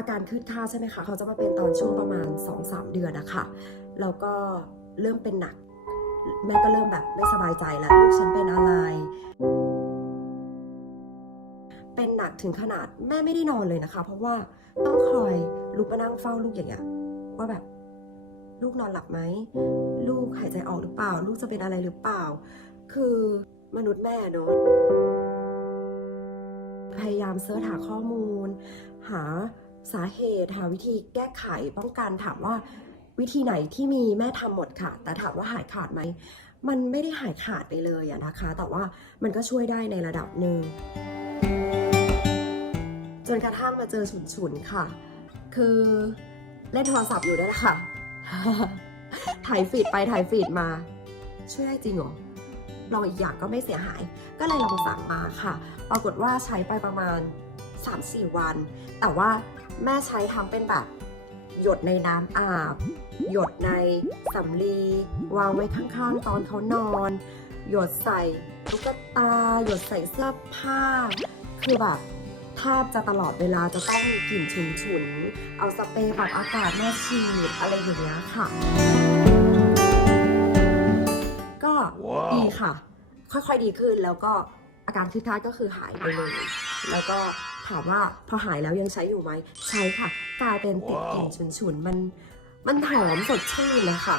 อาการคืดค่าใช่ไหมคะ เขาจะมาเป็นตอนช่วงประมาณ 2-3 เดือนนะคะแล้วก็เริ่มเป็นหนัก แม่ก็เริ่มแบบไม่สบายใจแล้วลูกฉันเป็นอะไร เป็นหนักถึงขนาดแม่ไม่ได้นอนเลยนะคะ เพราะว่าต้องคอยลุกมานั่งเฝ้าลูกอย่างเงี้ยว่าแบบลูกนอนหลับไหม ลูกหายใจออกหรือเปล่า ลูกจะเป็นอะไรหรือเปล่า คือมนุษย์แม่เนอะพยายามเสิร์ชหาข้อมูล หา สาเหตุหาวิธีแก้ไขป้องกันถามว่าวิธีไหนที่มีแม่ทำหมดค่ะ แต่ถามว่าหายขาดไหม มันไม่ได้หายขาดไปเลยอะนะคะ แต่ว่ามันก็ช่วยได้ในระดับหนึ่งจนกระทั่งมาเจอฉุนๆค่ะ คือเล่นโทรศัพท์อยู่ได้แหละค่ะ ถ่ายฟีดไปถ่ายฟีดมา ช่วยได้จริงเหรอลองอีกอย่างก็ไม่เสียหาย ก็เลยลองสั่งมาค่ะ ปรากฏว่าใช้ไปประมาณ 3-4 วัน แต่ว่า แม่ใช้ทั้งเป็นแบบ หยดในน้ำอาบ หยดในสำลี วางไว้ข้างๆ ตอนเขานอน หยดใส่ตุ๊กตา หยดใส่เสื้อผ้า คือแบบแทบจะตลอดเวลาจะต้องมีกลิ่นฉุนๆเอาสเปรย์ปรับอากาศมาฉีดอะไรอย่างเงี้ยค่ะ ก็ว้าวดีค่ะ ค่อยๆดีขึ้นแล้วก็อาการคลืดคลาดก็คือหายไปเลย แล้วก็ ถามว่าพอหายแล้วยังใช้อยู่ไหม ใช้ค่ะ กลายเป็นติดกลิ่นฉุนๆ มันมันหอมสดชื่นนะคะ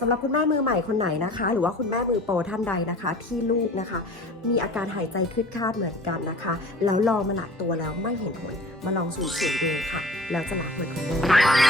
สำหรับคุณแม่มือใหม่คนไหนนะคะ หรือว่าคุณแม่มือโปรท่านใดนะคะ ที่ลูกนะคะ มีอาการหายใจคลืดคลาดเหมือนกันนะคะ แล้วลองมาหลายตัวแล้วไม่เห็นผลมาลองสูตรสูตรดูค่ะ แล้วจะหลักเหมือนคุณแม่